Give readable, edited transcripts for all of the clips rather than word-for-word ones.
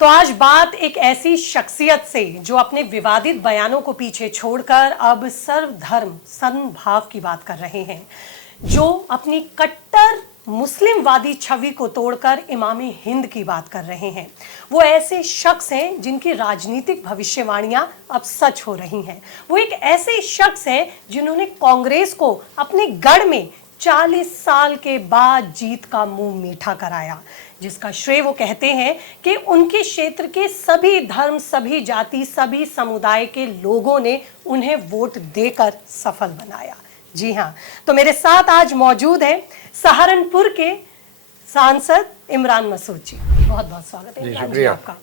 तो आज बात एक ऐसी शख्सियत से जो अपने विवादित बयानों को पीछे छोड़कर अब सर्वधर्म सद्भाव की बात कर रहे हैं, जो अपनी कट्टर मुस्लिमवादी छवि को तोड़कर इमाम हिंद की बात कर रहे हैं। वो ऐसे शख्स हैं जिनकी राजनीतिक भविष्यवाणियां अब सच हो रही हैं। वो एक ऐसे शख्स हैं जिन्होंने कांग्रेस को अपने गढ़ में 40 साल के बाद जीत का मुंह मीठा कराया, जिसका श्रेय वो कहते हैं कि उनके क्षेत्र के सभी धर्म, सभी जाति, सभी समुदाय के लोगों ने उन्हें वोट देकर सफल बनाया। जी हाँ, तो मेरे साथ आज मौजूद हैं सहारनपुर के सांसद इमरान मसूद जी। बहुत बहुत स्वागत है इमरान जी आपका।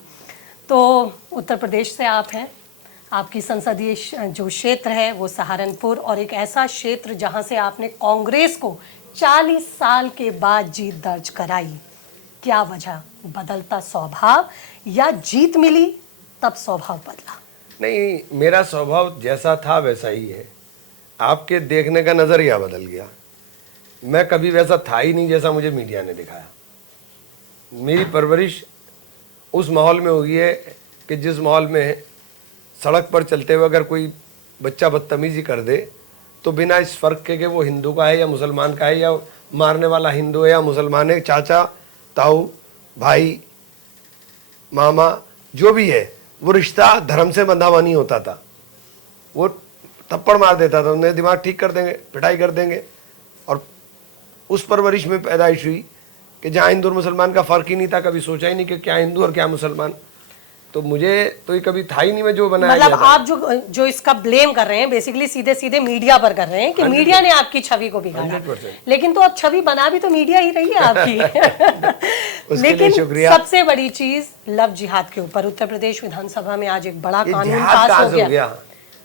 तो उत्तर प्रदेश से आप हैं, आपकी संसदीय जो क्षेत्र है वो सहारनपुर, और एक ऐसा क्षेत्र जहां से आपने कांग्रेस को 40 साल के बाद जीत दर्ज कराई। क्या वजह? बदलता स्वभाव या जीत मिली तब स्वभाव बदला? नहीं, मेरा स्वभाव जैसा था वैसा ही है। आपके देखने का नजरिया बदल गया। मैं कभी वैसा था ही नहीं जैसा मुझे मीडिया ने दिखाया। मेरी परवरिश उस माहौल में हुई है कि जिस माहौल में सड़क पर चलते हुए अगर कोई बच्चा बदतमीजी कर दे तो बिना इस फर्क के कि वो हिंदू का है या मुसलमान का है, या मारने वाला हिंदू है या मुसलमान है, चाचा, ताऊ, भाई, मामा, जो भी है, वो रिश्ता धर्म से बंधा हुआ नहीं होता था। वो थप्पड़ मार देता था, उन्हें दिमाग ठीक कर देंगे, पिटाई कर देंगे। और उस परवरिश में पैदाइश हुई कि जहाँ हिंदू और मुसलमान का फ़र्क ही नहीं था। कभी सोचा ही नहीं कि क्या हिंदू और क्या मुसलमान। तो मुझे तो ये कभी था ही नहीं मैं जो बनाया गया था। मतलब आप जो इसका ब्लेम कर रहे हैं बेसिकली सीधे सीधे मीडिया पर कर रहे हैं कि मीडिया ने आपकी छवि को बिगाड़ा। लेकिन तो अब छवि बना भी तो मीडिया ही रही है आपकी। लेकिन सबसे बड़ी चीज लव जिहाद के ऊपर उत्तर प्रदेश विधानसभा में आज एक बड़ा कानून पास हो गया।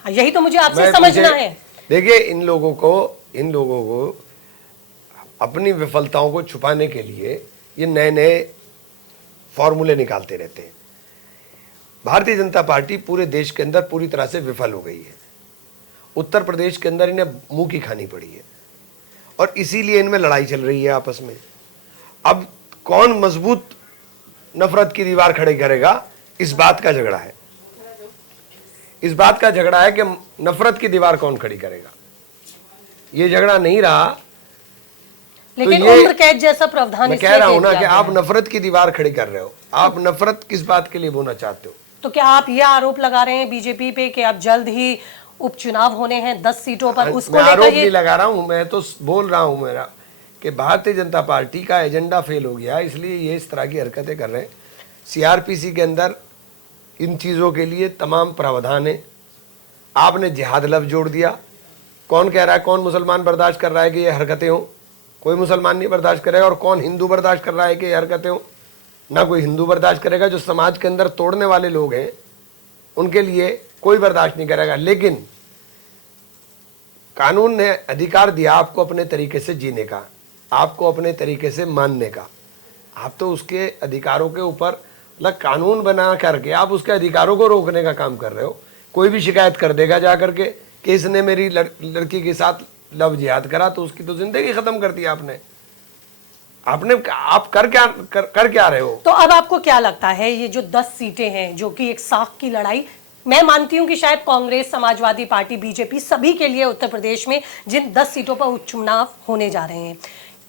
यही तो मुझे आपसे समझना है। देखिए, इन लोगों को अपनी विफलताओं को छुपाने के लिए ये नए नए फॉर्मूले निकालते रहते हैं। भारतीय जनता पार्टी पूरे देश के अंदर पूरी तरह से विफल हो गई है। उत्तर प्रदेश के अंदर इन्हें मुंह की खानी पड़ी है और इसीलिए इनमें लड़ाई चल रही है आपस में। अब कौन मजबूत नफरत की दीवार खड़ी करेगा, इस बात का झगड़ा है। इस बात का झगड़ा है कि नफरत की दीवार कौन खड़ी करेगा। ये झगड़ा नहीं रहा। लेकिन तो उम्र कैद जैसा प्रावधान मैं कह रहा हूं ना कि आप नफरत की दीवार खड़ी कर रहे हो। आप नफरत किस बात के लिए बोलना चाहते हो? तो क्या आप ये आरोप लगा रहे हैं बीजेपी पे कि अब जल्द ही उपचुनाव होने हैं 10 सीटों पर? उसको मैं आरोप नहीं लगा रहा हूं, मैं तो बोल रहा हूं मेरा कि भारतीय जनता पार्टी का एजेंडा फेल हो गया, इसलिए ये इस तरह की हरकतें कर रहे हैं। सीआरपीसी के अंदर इन चीज़ों के लिए तमाम प्रावधान है। आपने जिहाद लफ्ज जोड़ दिया। कौन कह रहा है, कौन मुसलमान बर्दाश्त कर रहा है कि ये हरकतें हों? कोई मुसलमान नहीं बर्दाश्त करेगा। और कौन हिंदू बर्दाश्त कर रहा है कि ये हरकतें हों? ना कोई हिंदू बर्दाश्त करेगा। जो समाज के अंदर तोड़ने वाले लोग हैं उनके लिए कोई बर्दाश्त नहीं करेगा। लेकिन कानून ने अधिकार दिया आपको अपने तरीके से जीने का, आपको अपने तरीके से मानने का। आप तो उसके अधिकारों के ऊपर कानून बना करके आप उसके अधिकारों को रोकने का काम कर रहे हो। कोई भी शिकायत कर देगा जा करके कि इसने मेरी लड़की के साथ लव जिहाद करा, तो उसकी तो जिंदगी खत्म कर दी आपने। आप कर क्या रहे हो? तो अब आपको क्या लगता है ये जो 10 सीटें हैं जो कि एक साख की लड़ाई, मैं मानती हूं कि शायद कांग्रेस, समाजवादी पार्टी, बीजेपी सभी के लिए उत्तर प्रदेश में जिन 10 सीटों पर उपचुनाव होने जा रहे हैं,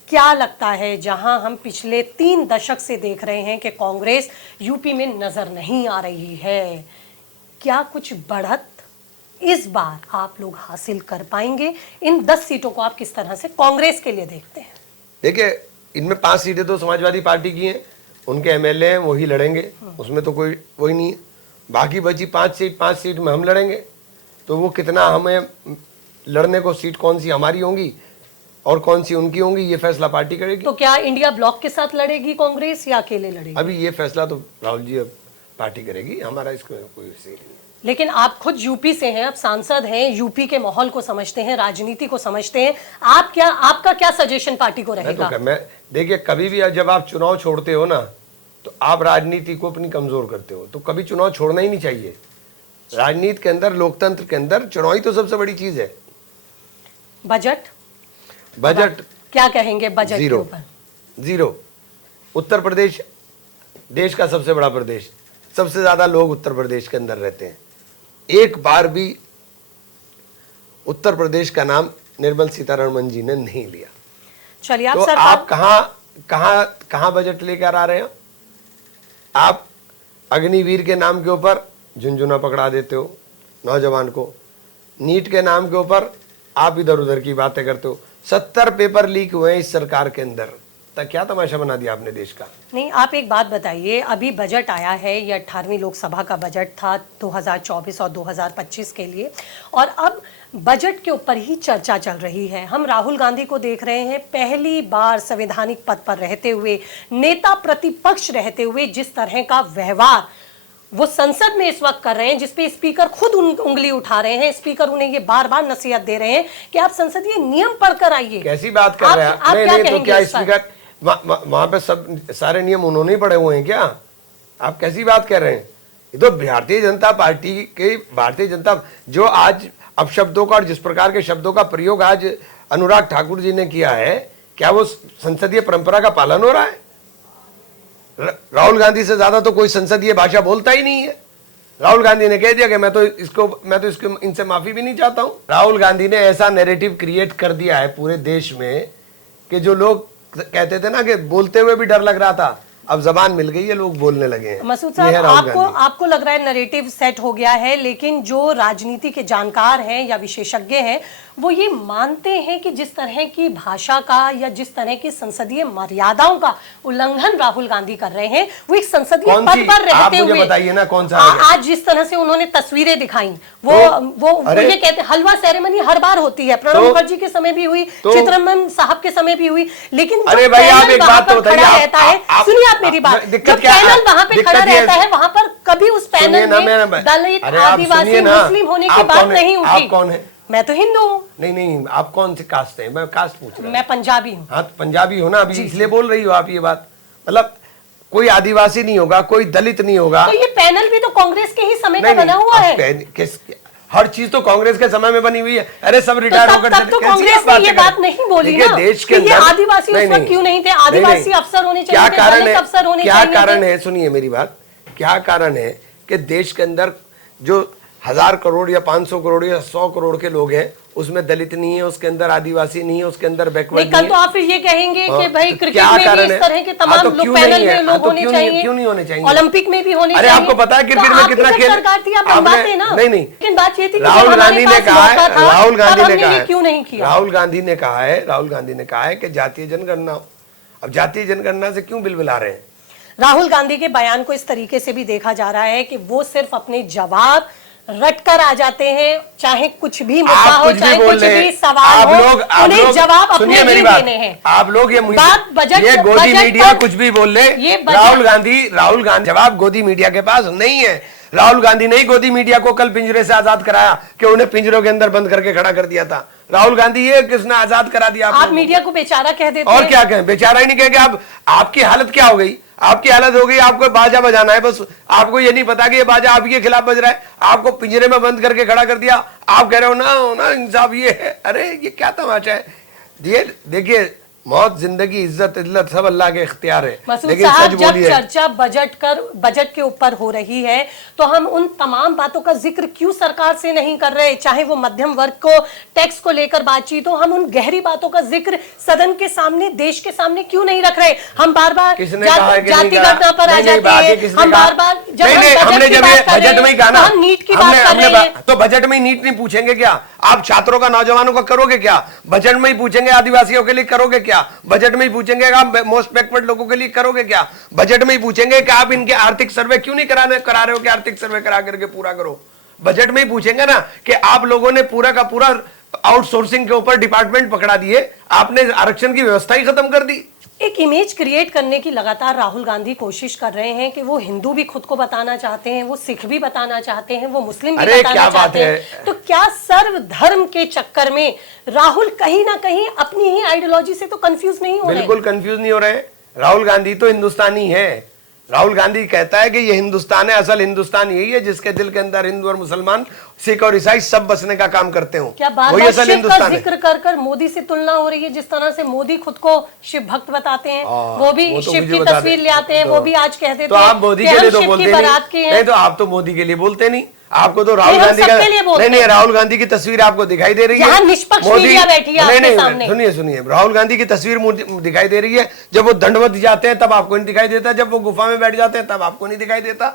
क्या लगता है जहां हम पिछले 3 दशक से देख रहे हैं कि कांग्रेस यूपी में नजर नहीं आ रही है, क्या कुछ बढ़त इस बार आप लोग हासिल कर पाएंगे? इन 10 सीटों को आप किस तरह से कांग्रेस के लिए देखते हैं? देखिए, इनमें 5 सीटें तो समाजवादी पार्टी की हैं, उनके एमएलए हैं, वही लड़ेंगे, उसमें तो कोई वही नहीं है। बाकी बची 5 सीट में हम लड़ेंगे। तो वो कितना हमें लड़ने को, सीट कौन सी हमारी होंगी और कौन सी उनकी होंगी, ये फैसला पार्टी करेगी। तो क्या इंडिया ब्लॉक के साथ लड़ेगी कांग्रेस या अकेले लड़ेगी? अभी ये फैसला तो राहुल जी अब पार्टी करेगी, हमारा इसको कोई विषय नहीं। लेकिन आप खुद यूपी से हैं, आप सांसद हैं, यूपी के माहौल को समझते हैं, राजनीति को समझते हैं। आपका क्या सजेशन पार्टी को रहेगा? देखिए, कभी भी जब आप चुनाव छोड़ते हो ना, तो आप राजनीति को अपनी कमजोर करते हो। तो कभी चुनाव छोड़ना ही नहीं चाहिए। राजनीति के अंदर, लोकतंत्र के अंदर चुनाव ही तो सबसे बड़ी चीज है। बजट क्या कहेंगे बजट के ऊपर? जीरो। उत्तर प्रदेश देश का सबसे बड़ा प्रदेश, सबसे ज्यादा लोग उत्तर प्रदेश के अंदर रहते हैं। एक बार भी उत्तर प्रदेश का नाम निर्मला सीतारमण जी ने नहीं लिया। चलिए आप तो सरकार आप कहां बजट लेकर आ रहे हैं? आप अग्निवीर के नाम के ऊपर झुंझुना पकड़ा देते हो नौजवान को, नीट के नाम के ऊपर आप इधर उधर की बातें करते हो। 70 पेपर लीक हुए हैं इस सरकार के अंदर, तक क्या तमाशा बना दिया आपने देश का। नहीं, आप एक बात बताइए, अभी बजट आया है, ये 18वीं लोकसभा का बजट था 2024 और 2025 के लिए, और अब बजट के ऊपर ही चर्चा चल रही है। हम राहुल गांधी को देख रहे हैं, पहली बार संवैधानिक पद पर रहते हुए, नेता प्रतिपक्ष रहते हुए जिस तरह का व्यवहार वो संसद में इस वक्त कर रहे हैं, जिसपे स्पीकर खुद उंगली उठा रहे हैं, स्पीकर उन्हें ये बार बार नसीहत दे रहे हैं कि आप संसदीय नियम पढ़कर आइए। कैसी बात कर रहे हैं? नहीं, तो क्या स्पीकर वहां पे सब सारे नियम उन्होंने ही पढ़े हुए हैं क्या? आप कैसी बात कर रहे हैं? ये तो भारतीय जनता पार्टी के, भारतीय जनता जो आज अपशब्दों का और जिस प्रकार के शब्दों का प्रयोग आज अनुराग ठाकुर जी ने किया है, क्या वो संसदीय परंपरा का पालन हो रहा है? राहुल गांधी से ज्यादा तो कोई संसदीय भाषा बोलता ही नहीं है। राहुल गांधी ने कह दिया कि मैं तो इसको इनसे माफी भी नहीं चाहता हूं। राहुल गांधी ने ऐसा नैरेटिव क्रिएट कर दिया है पूरे देश में कि जो लोग कहते थे ना कि बोलते हुए भी डर लग रहा था, अब जबान मिल गई है, लोग बोलने लगे हैं। मसूद साहब, आपको लग रहा है नैरेटिव सेट हो गया है, लेकिन जो राजनीति के जानकार हैं या विशेषज्ञ हैं वो ये मानते हैं कि जिस तरह की भाषा का या जिस तरह की संसदीय मर्यादाओं का उल्लंघन राहुल गांधी कर रहे हैं, वो एक संसदीय पद पर रहते हुए, बताइए ना कौन सा आज जिस तरह से उन्होंने तस्वीरें दिखाई, वो ये कहते हैं हलवा सेरेमनी हर बार होती है, प्रणब मुखर्जी के समय भी हुई, चिदंबरम साहब के समय भी हुई, लेकिन अरे भाई आप एक बात तो बताइए, रहता है, सुनिए आप मेरी बात, जब पैनल वहां पे खड़ा रहता है, वहां पर कभी उस पैनल में दलित, आदिवासी, मुस्लिम होने की बात नहीं उठी। आप कौन है? मैं तो हिंदू हूँ। नहीं, आप कौन से कास्ट हैं? मैं कास्ट पूछ रहा हूँ। मैं पंजाबी हूँ। हाँ, पंजाबी हो ना, अभी इसलिए बोल रही हो आप ये बात। मतलब कोई आदिवासी नहीं होगा, कोई दलित नहीं होगा। तो ये पैनल भी तो कांग्रेस के ही समय का बना हुआ है। हर चीज तो कांग्रेस के समय में बनी हुई है। अरे सब रिटायर होकर तब तो कांग्रेस ने ये बात नहीं बोली ना, देश के आदिवासी उस वक्त क्यों नहीं थे? आदिवासी अफसर होने चाहिए, क्या कारण है? अफसर होने क्या कारण है? सुनिए मेरी बात, क्या कारण है कि देश के अंदर जो 1000 करोड़ या 500 करोड़ या 100 करोड़ के लोग हैं, उसमें दलित नहीं है, उसके अंदर आदिवासी नहीं है, उसके अंदर बैकवर्ड नहीं है। कल तो आप फिर ये कहेंगे कि भाई क्रिकेट में भी इस तरह के तमाम लोग पैनल में लोग होने चाहिए, क्यों नहीं होने चाहिए? ओलंपिक में भी होने चाहिए। अरे आपको पता है क्रिकेट में कितना खेल सरकार थी, आप बातें ना, नहीं, लेकिन बात ये थी कि राहुल गांधी ने कहा है, राहुल गांधी ने कहा है कि जातीय जनगणना हो। अब जातीय जनगणना से क्यों बिलबिला रहे हैं? राहुल गांधी के बयान को इस तरीके से भी देखा जा रहा है कि वो सिर्फ अपने जवाब रटकर आ जाते हैं, चाहे कुछ भी मुद्दा हो, चाहे कुछ भी सवाल हो, उन्हें जवाब अपने ही देने हैं। आप लोग ये बजट गोदी मीडिया कुछ भी बोल ले, राहुल गांधी जवाब गोदी मीडिया के पास नहीं है। राहुल गांधी ने ही गोदी मीडिया को कल पिंजरे से आजाद कराया कि उन्हें पिंजरों के अंदर बंद करके खड़ा कर दिया था। राहुल गांधी ये किसने आजाद करा दिया? आप मीडिया को बेचारा कह देते हैं। और क्या कहें? बेचारा ही नहीं कहेंगे। अब आपकी हालत क्या हो गई? आपकी हालत हो गई, आपको बाजा बजाना है, बस आपको ये नहीं पता कि ये बाजा आपके खिलाफ बज रहा है, आपको पिंजरे में बंद करके खड़ा कर दिया, आप कह रहे हो ना इंसाफ ये है। अरे ये क्या तमाशा है? ये देखिए, मौत, जिंदगी, इज्जत, इल्लत सब अल्लाह के इख्तियार है। लेकिन सच बोलिए, जब चर्चा बजट के ऊपर हो रही है तो हम उन तमाम बातों का जिक्र क्यों सरकार से नहीं कर रहे? चाहे वो मध्यम वर्ग को टैक्स को लेकर बातचीत हो, हम उन गहरी बातों का जिक्र सदन के सामने, देश के सामने क्यों नहीं रख रहे? हम बार बार जाति गणना पर आ जाते हैं, हम बार बार हमने जब बजट में ही कहा ना, नीट की बात कर रहे हैं, तो बजट में नीट नहीं पूछेंगे क्या? आप छात्रों का, नौजवानों का करोगे क्या? बजट में ही पूछेंगे आदिवासियों के लिए करोगे क्या? बजट में ही पूछेंगे कि आप मोस्ट बैकवर्ड लोगों के लिए करोगे क्या? बजट में ही पूछेंगे कि आप इनके आर्थिक सर्वे क्यों नहीं करा रहे हो कि आर्थिक सर्वे करा करके पूरा करो। बजट में ही पूछेंगे ना कि आप लोगों ने पूरा का पूरा आउटसोर्सिंग के ऊपर डिपार्टमेंट पकड़ा दिए, आपने आरक्षण की व्यवस्था ही खत्म कर दी। एक इमेज क्रिएट करने की लगातार राहुल गांधी कोशिश कर रहे हैं कि वो हिंदू भी खुद को बताना चाहते हैं, वो सिख भी बताना चाहते हैं, वो मुस्लिम भी बताना चाहते हैं। तो क्या सर्वधर्म के चक्कर में राहुल कहीं ना कहीं अपनी ही आइडियोलॉजी से तो कंफ्यूज नहीं हो रहे? बिल्कुल कंफ्यूज नहीं हो रहे। राहुल गांधी तो हिंदुस्तानी है, राहुल गांधी कहता है कि ये हिंदुस्तान है, असल हिंदुस्तान यही है जिसके दिल के अंदर हिंदू और मुसलमान, सिख और ईसाई सब बसने का काम करते हो। क्या बार बार शिव का जिक्र कर कर मोदी से तुलना हो रही है? जिस तरह से मोदी खुद को शिव भक्त बताते हैं, वो भी वो तो शिव मुझे की बता तस्वीर दे। ले आते हैं, वो भी आज कह देते तो आप मोदी के लिए तो बोलते नहीं, तो आप तो मोदी के लिए बोलते नहीं, आपको तो राहुल गांधी का नहीं, राहुल गांधी की तस्वीर आपको दिखाई दे रही है, निष्पक्ष मीडिया बैठी है आपके सामने। सुनिए सुनिए, राहुल गांधी की तस्वीर दिखाई दे रही है, जब वो दंडवत जाते हैं तब आपको नहीं दिखाई देता, जब वो गुफा में बैठ जाते हैं तब आपको नहीं दिखाई देता,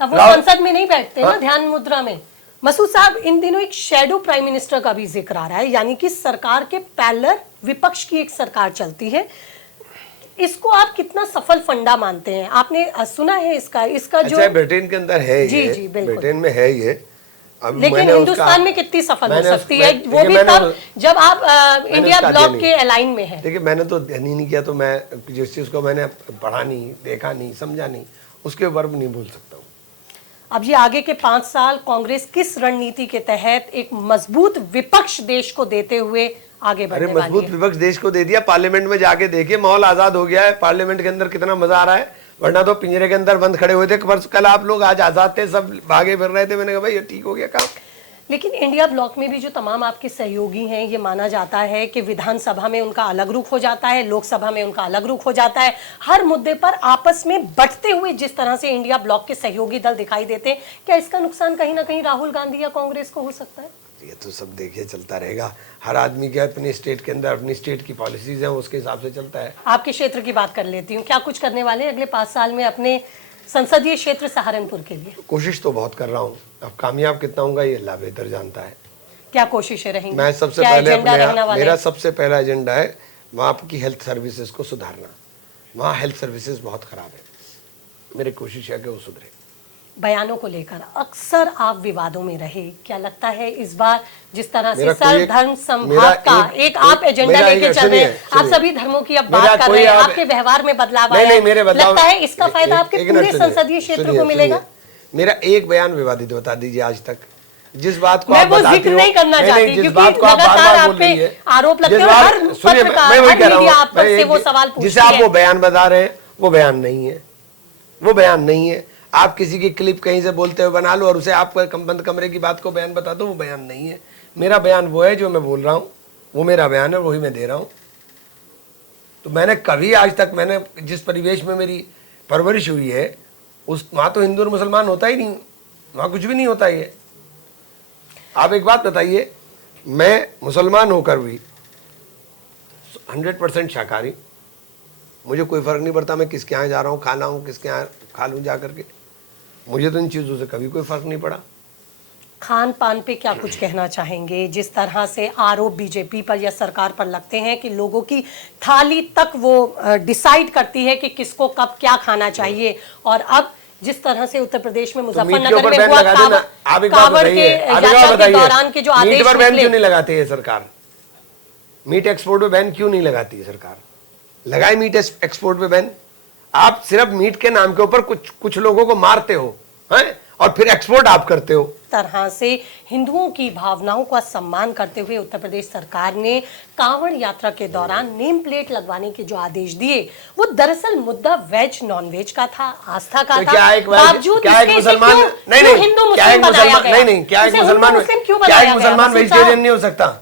तब वो संसद में नहीं बैठते ना ध्यान मुद्रा में। मसूद साहब, इन दिनों एक शैडो प्राइम मिनिस्टर का भी जिक्र आ रहा है, यानी कि सरकार के पैरेलल विपक्ष की एक सरकार चलती है। इसको आप कितना सफल फंडा मानते हैं? आपने सुना है इसका जो ब्रिटेन के अंदर है, जी जी बिल्कुल, ब्रिटेन में है ये। अब लेकिन हिंदुस्तान में कितनी सफल हो सकती है वो भी तब जब आप इंडिया ब्लॉक के अलाइन में है। देखिए, मैंने तो ध्यान ही नहीं किया, तो मैं जिस चीज को मैंने पढ़ा नहीं, देखा नहीं, समझा नहीं, उसके ऊपर नहीं बोल सकता हूँ। अब ये आगे के 5 साल कांग्रेस किस रणनीति के तहत एक मजबूत विपक्ष देश को देते हुए आगे बढ़ने वाली है? मजबूत विपक्ष देश को दे दिया, पार्लियामेंट में जाके देखिए, माहौल आजाद हो गया है, पार्लियामेंट के अंदर कितना मजा आ रहा है, वरना तो पिंजरे के अंदर बंद खड़े हुए थे। कल आप लोग, आज आजाद थे, सब भागे फिर रहे थे, मैंने कहा भाई ये ठीक हो गया काम। लेकिन इंडिया ब्लॉक में भी जो तमाम आपके सहयोगी हैं, ये माना जाता है कि विधानसभा में उनका अलग रुख हो जाता है, लोकसभा में उनका अलग रुख हो जाता है, हर मुद्दे पर आपस में बंटते हुए जिस तरह से इंडिया ब्लॉक के सहयोगी दल दिखाई देते हैं, क्या इसका नुकसान कहीं ना कहीं राहुल गांधी या कांग्रेस को हो सकता है? ये तो सब देखिए चलता रहेगा, हर आदमी के अपने स्टेट के अंदर अपनी स्टेट की पॉलिसीज हैं, उसके हिसाब से चलता है। आपके क्षेत्र की बात कर लेती हूँ, क्या कुछ करने वाले अगले 5 साल में अपने संसदीय क्षेत्र सहारनपुर के लिए? कोशिश तो बहुत कर रहा हूँ, अब कामयाब कितना होगा ये अल्लाह बेहतर जानता है। क्या कोशिशें रहेंगी? मैं सबसे पहले मेरा सबसे पहला एजेंडा है वहाँ की हेल्थ सर्विसेज को सुधारना। वहाँ हेल्थ सर्विसेज बहुत खराब है, मेरी कोशिश है कि वो सुधरे। बयानों को लेकर अक्सर आप विवादों में रहे, क्या लगता है इस बार जिस तरह से सर्वधर्म संभाव का एक आप एजेंडा लेके चल रहे हैं, आप सभी धर्मों की अब बात कर रहे हैं, आपके व्यवहार में बदलाव आया है, लगता है इसका फायदा आपके पूरे संसदीय क्षेत्र को मिलेगा? मेरा एक बयान विवादित बता दीजिए आज तक, जिस बात को मैं वो जिक्र नहीं करना चाहती, क्योंकि लगातार आप पे आरोप लगते हैं, हर पत्रकार, हर मीडिया आप पर से वो सवाल पूछती है। जिसे आप वो बयान बता रहे हैं, वो बयान नहीं है, वो बयान नहीं है। आप किसी की क्लिप कहीं से बोलते हुए बना लो और उसे आप बंद कमरे की बात को बयान बता दो, वो बयान नहीं है। मेरा बयान वो है जो मैं बोल रहा हूँ, वो मेरा बयान है, वही मैं दे रहा हूँ। तो मैंने कभी आज तक, मैंने जिस परिवेश में मेरी परवरिश हुई है, उस वहाँ तो हिंदू और मुसलमान होता ही नहीं, वहाँ कुछ भी नहीं होता। ये आप एक बात बताइए, मैं मुसलमान होकर भी 100% शाकाहारी, मुझे कोई फर्क नहीं पड़ता मैं किसके यहाँ जा रहा हूँ, खाना हूँ, किसके यहाँ खा लूँ जा करके, मुझे तो इन चीज़ों से कभी कोई फर्क नहीं पड़ा। खान पान पे क्या कुछ कहना चाहेंगे? जिस तरह से आरोप बीजेपी पर या सरकार पर लगते हैं कि लोगों की थाली तक वो डिसाइड करती है कि किसको कब क्या खाना चाहिए, और अब जिस तरह से उत्तर प्रदेश में मुजफ्फरनगर में हुआ कांवड़ के यात्रा के दौरान के जो आदेश निकले, बैन क्यों नहीं लगाती है सरकार? मीट एक्सपोर्ट पे बैन क्यों नहीं लगाती है सरकार? लगाए मीट एक्सपोर्ट पे बैन। आप सिर्फ मीट के नाम के ऊपर कुछ लोगों को मारते हो हैं, और फिर एक्सपोर्ट आप करते हो। तरह से हिंदुओं की भावनाओं का सम्मान करते हुए उत्तर प्रदेश सरकार ने कांवड़ यात्रा के दौरान नेम प्लेट लगवाने के जो आदेश दिए, वो दरअसल मुद्दा वेज नॉन वेज का था, आस्था का था। बावजूद क्या एक मुसलमान वेजिटेरियन नहीं हो सकता?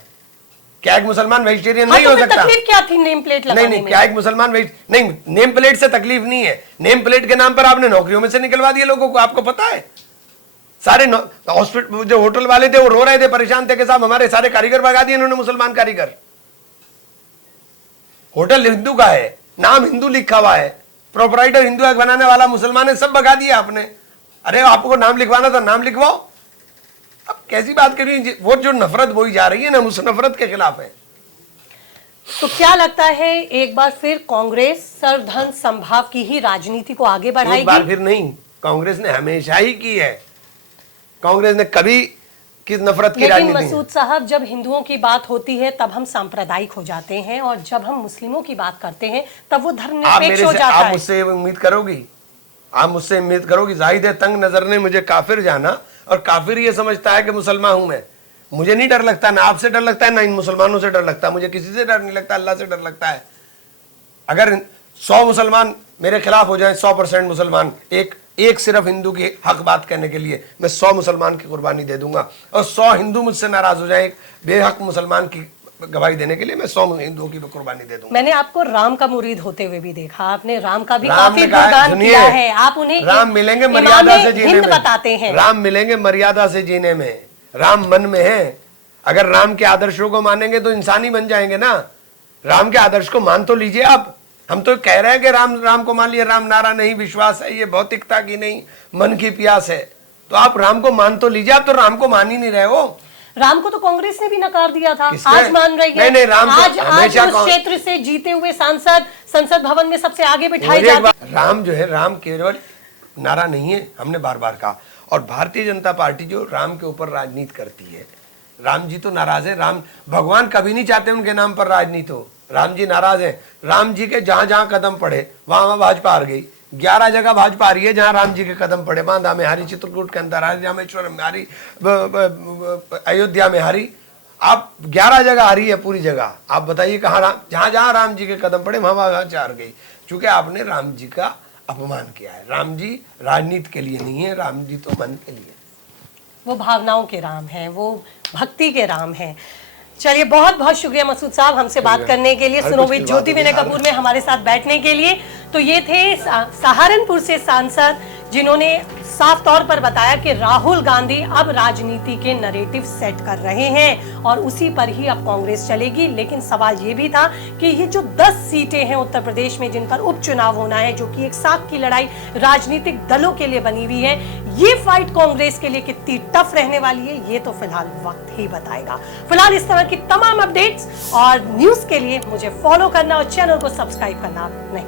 क्या एक मुसलमान वेजिटेरियन नहीं हो सकता? तकलीफ क्या थी नेम प्लेट लगाने में? नहीं, क्या एक मुसलमान नहीं, नेम प्लेट से तकलीफ नहीं है। नेम प्लेट के नाम पर आपने नौकरियों में से निकलवा दिए लोगों को, आपको पता है। सारे हॉस्पिटल जो होटल वाले थे वो रो रहे थे, परेशान थे कि साहब हमारे सारे कारीगर भगा दिए इन्होंने, मुसलमान कारीगर। होटल हिंदू का है, नाम हिंदू लिखा हुआ है, प्रोपराइटर हिंदू है, बनाने वाला मुसलमान है, सब भगा दिया आपने। अरे आपको नाम लिखवाना था, नाम लिखवाओ। अब कैसी बात कर रही है? वो जो नफरत बोई जा रही है ना, उस नफरत के खिलाफ है। तो क्या लगता है एक बार फिर कांग्रेस सर्वधर्म संभाव की ही राजनीति को आगे बढ़ाएगी? एक बार फिर नहीं, कांग्रेस ने हमेशा ही की है। कांग्रेस ने कभी किस नफरत की राजनीति? लेकिन मसूद साहब, जब हिंदुओं की बात होती है तब हम सांप्रदायिक हो जाते हैं, और जब हम मुस्लिमों की बात करते हैं तब वो धर्मनिरपेक्ष हो जाता है। आप मुझसे उम्मीद करोगी? आप मुझसे उम्मीद करोगी? जाहिद है, तंग नजर ने मुझे काफिर जाना, और काफिर ये समझता है कि मुसलमान हूं मैं। मुझे नहीं डर लगता, ना आपसे डर लगता है, ना इन मुसलमानों से डर लगता है, मुझे किसी से डर नहीं लगता, अल्लाह से डर लगता है। अगर 100 मुसलमान मेरे खिलाफ हो जाए 100% मुसलमान, एक सिर्फ हिंदू की हक बात करने के लिए मैं 100 मुसलमान की कुर्बानी दे दूंगा, और 100 हिंदू मुझसे नाराज हो जाए एक बेहक मुसलमान की गवाही देने के लिए मैं 100 हिंदुओं की कुर्बानी दे दूंगा। मैंने आपको राम का मुरीद होते हुए भी देखा, आपने राम का भी राम काफी ने कहा, गुणगान सुनिए, किया है। आप उन्हें राम मिलेंगे इमाम मर्यादा से जीने हिंद में, बताते हैं। राम मिलेंगे मर्यादा से जीने में, राम मन में है। अगर राम के आदर्शों को मानेंगे तो इंसान ही बन जाएंगे ना। राम के आदर्श को मान तो लीजिए आप। हम तो कह रहे हैं कि राम को मान लिया, राम नारा नहीं, विश्वास है, ये भौतिकता की नहीं मन की प्यास है, तो आप राम को मान तो लीजिए। आप तो राम को मान ही नहीं रहे हो। राम को तो कांग्रेस ने भी नकार दिया था, किसने? आज मान रही है। नहीं, राम आज हमेशा उस क्षेत्र से जीते हुए सांसद संसद भवन में सबसे आगे बिठाए जाते हैं। राम जो है, राम केवल नारा नहीं है, हमने बार बार कहा। और भारतीय जनता पार्टी जो राम के ऊपर राजनीति करती है, राम जी तो नाराज है। राम भगवान कभी नहीं चाहते उनके नाम पर राजनीति हो। राम जी नाराज है। राम जी के जहां जहां कदम पड़े वहां वहां भाजपा हार गई। 11 जगह भाजपा आ रही है जहां राम जी के कदम पड़े। बांदा में हारी, चित्रकूट के अंदर हारी, रामेश्वर में हारी, अयोध्या में हारी। आप 11 जगह हारी है पूरी जगह। आप बताइए कहाँ राम, जहां जहां राम जी के कदम पड़े वहां वहां हार गई, क्योंकि आपने राम जी का अपमान किया है। राम जी राजनीति के लिए नहीं है, राम जी तो मन के लिए। वो भावनाओं के राम हैं, वो भक्ति के राम हैं। चलिए, बहुत बहुत शुक्रिया मसूद साहब हमसे बात करने के लिए, सुनो विद ज्योति विनय कपूर में हमारे साथ बैठने के लिए। तो ये थे सहारनपुर से सांसद जिन्होंने साफ तौर पर बताया कि राहुल गांधी अब राजनीति के नैरेटिव सेट कर रहे हैं और उसी पर ही अब कांग्रेस चलेगी। लेकिन सवाल ये भी था कि ये जो 10 सीटें हैं उत्तर प्रदेश में जिन पर उपचुनाव होना है, जो कि एक साख की लड़ाई राजनीतिक दलों के लिए बनी हुई है, ये फाइट कांग्रेस के लिए कितनी टफ रहने वाली है, ये तो फिलहाल वक्त ही बताएगा। फिलहाल इस तरह की तमाम अपडेट्स और न्यूज के लिए मुझे फॉलो करना और चैनल को सब्सक्राइब करना नहीं